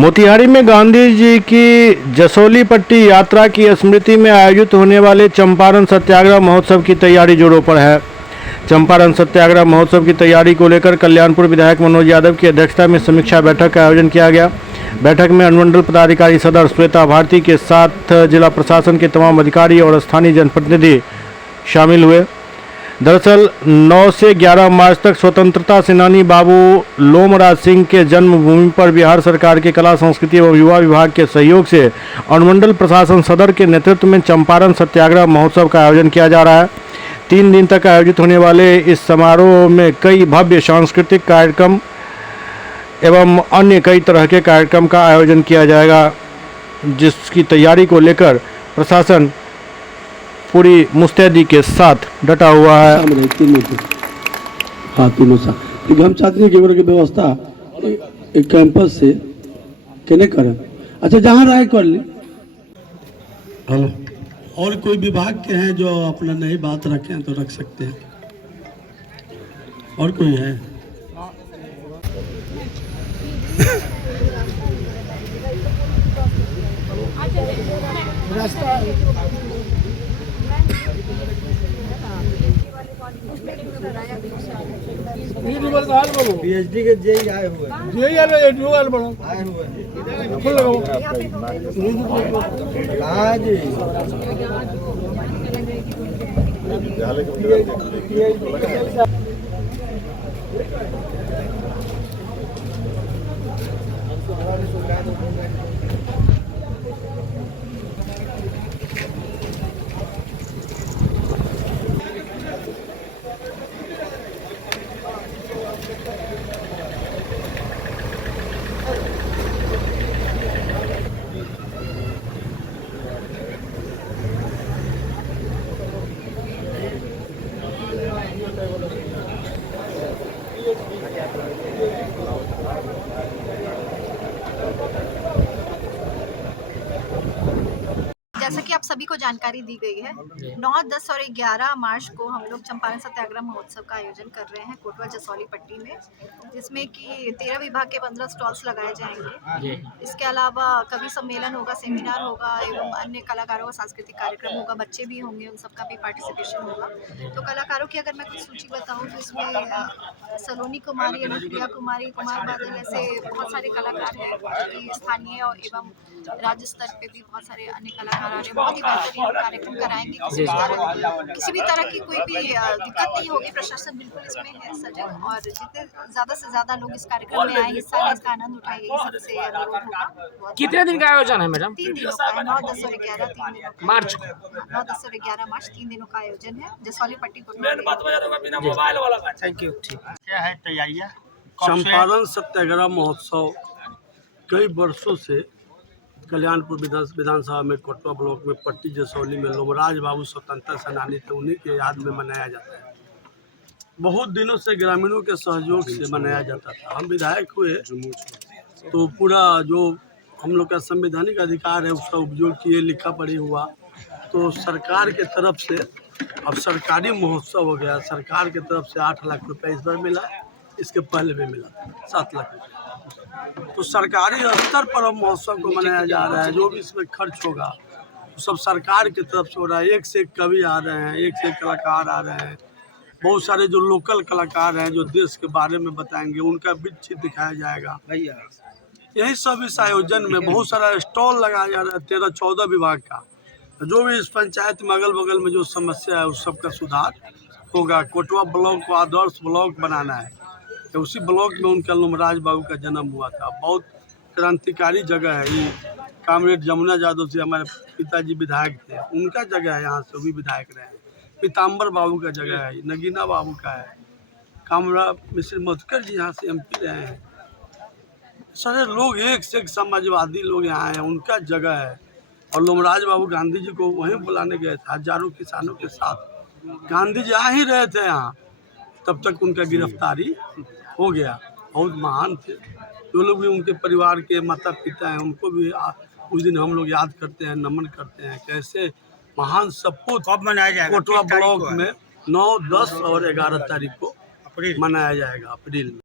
मोतिहारी में गांधी जी की जसोली पट्टी यात्रा की स्मृति में आयोजित होने वाले चंपारण सत्याग्रह महोत्सव की तैयारी जोरों पर है। चंपारण सत्याग्रह महोत्सव की तैयारी को लेकर कल्याणपुर विधायक मनोज यादव की अध्यक्षता में समीक्षा बैठक का आयोजन किया गया। बैठक में अनुमंडल पदाधिकारी सदर श्वेता भारती के साथ जिला प्रशासन के तमाम अधिकारी और स्थानीय जनप्रतिनिधि शामिल हुए। दरअसल 9 से 11 मार्च तक स्वतंत्रता सेनानी बाबू लोमराज सिंह के जन्मभूमि पर बिहार सरकार के कला संस्कृति एवं युवा विभाग के सहयोग से अनुमंडल प्रशासन सदर के नेतृत्व में चंपारण सत्याग्रह महोत्सव का आयोजन किया जा रहा है। 3 दिन तक आयोजित होने वाले इस समारोह में कई भव्य सांस्कृतिक कार्यक्रम एवं अन्य कई तरह के कार्यक्रम का आयोजन किया जाएगा, जिसकी तैयारी को लेकर प्रशासन पूरी मुस्तैदी के साथ डटा हुआ है। तीनों हम चाहते हैं कि व्यवस्था एक कैंपस से कहने करें। अच्छा, जहाँ राय कर ली। और कोई विभाग के हैं जो अपना नई बात रखें तो रख सकते हैं। और कोई है? पीएचडी के जेई आए हुए हाँ जी। जैसा कि आप सभी को जानकारी दी गई है, 9, 10 और 11 मार्च को हम लोग चंपारण सत्याग्रह महोत्सव का आयोजन कर रहे हैं कोटवा जसौली पट्टी में, जिसमें कि 13 विभाग के 15 स्टॉल्स लगाए जाएंगे। इसके अलावा कवि सम्मेलन होगा, सेमिनार होगा एवं अन्य कलाकारों का सांस्कृतिक कार्यक्रम होगा। बच्चे भी होंगे, उन सबका भी पार्टिसिपेशन होगा। तो कलाकारों की अगर मैं कुछ सूची बताऊँ तो इसमें सलोनी कुमारी, अनुप्रिया कुमारी, कुमार बादल, ऐसे बहुत सारे कलाकार हैं जो कि स्थानीय एवं राज्य स्तर पे भी बहुत सारे अन्य कलाकार आ रहे हैं। बहुत ही बेहतरीन कार्यक्रम कराएंगे। किसी भी तरह की कोई भी दिक्कत नहीं होगी। प्रशासन बिल्कुल इसमें है सजग, और जितने ज़्यादा से ज़्यादा लोग इस कार्यक्रम में आए, हिस्सा लें, इसका आनंद उठाए, यही सबसे अनुरोध होगा। कितने दिन का आयोजन है मैडम? 3 दिनों का है, 9, 10 और 11 3 दिनों का मार्च 9, 10 और 11 मार्च 3 दिनों का आयोजन है जसौली पट्टी को। Thank you. ठीक क्या है तैयारियाँ? चंपारण सत्याग्रह महोत्सव कई वर्षों से कल्याणपुर विधानसभा में कोटवा ब्लॉक में पट्टी जसौली में लोमराज बाबू स्वतंत्रता सेनानी थे, उन्हीं के याद में मनाया जाता है। बहुत दिनों से ग्रामीणों के सहयोग से मनाया जाता था। हम विधायक हुए तो पूरा जो हम लोग का संवैधानिक अधिकार है उसका उपयोग किए, लिखा पढ़ी हुआ। तो सरकार के तरफ से अब सरकारी महोत्सव हो गया। सरकार की तरफ से 8 लाख रुपये इस बार मिला, इसके पहले भी मिला 7 लाख रुपये। तो सरकारी स्तर पर अब महोत्सव को मनाया जा रहा है। जो भी इसमें खर्च होगा तो सब सरकार की तरफ से हो रहा है। एक से एक कवि आ रहे हैं, एक से एक कलाकार आ रहे हैं। बहुत सारे जो लोकल कलाकार हैं जो देश के बारे में बताएंगे, उनका बिच्छी दिखाया जाएगा भैया। यही सब इस आयोजन में बहुत सारा स्टॉल लगाया जा रहा है 13-14 विभाग का। जो भी इस पंचायत में अगल बगल में जो समस्या है उस सब का सुधार होगा। कोटवा ब्लॉक को आदर्श ब्लॉक बनाना है। तो उसी ब्लॉक में उनका लोमराज बाबू का जन्म हुआ था। बहुत क्रांतिकारी जगह है ये। कामरेड जमुना यादव से हमारे पिताजी विधायक थे, उनका जगह है, यहाँ से भी विधायक रहे हैं। पीताम्बर बाबू का जगह है, नगीना बाबू का है, कामरा मिश्र मधुकर जी यहाँ से MP रहे हैं। सारे लोग एक से एक समाजवादी लोग यहाँ हैं, उनका जगह है। और लोमराज बाबू गांधी जी को वहीं बुलाने गए थे हजारों किसानों के साथ। गांधी जी आ ही रहे थे यहाँ, तब तक उनका गिरफ्तारी हो गया। बहुत महान थे। जो लोग भी उनके परिवार के माता पिता हैं, उनको भी उस दिन हम लोग याद करते हैं, नमन करते हैं। कैसे महान सपूत कब मनाया जाएगा? कोटवा ब्लॉक में 9, 10 और 11 तारीख को मनाया जाएगा, अप्रैल में।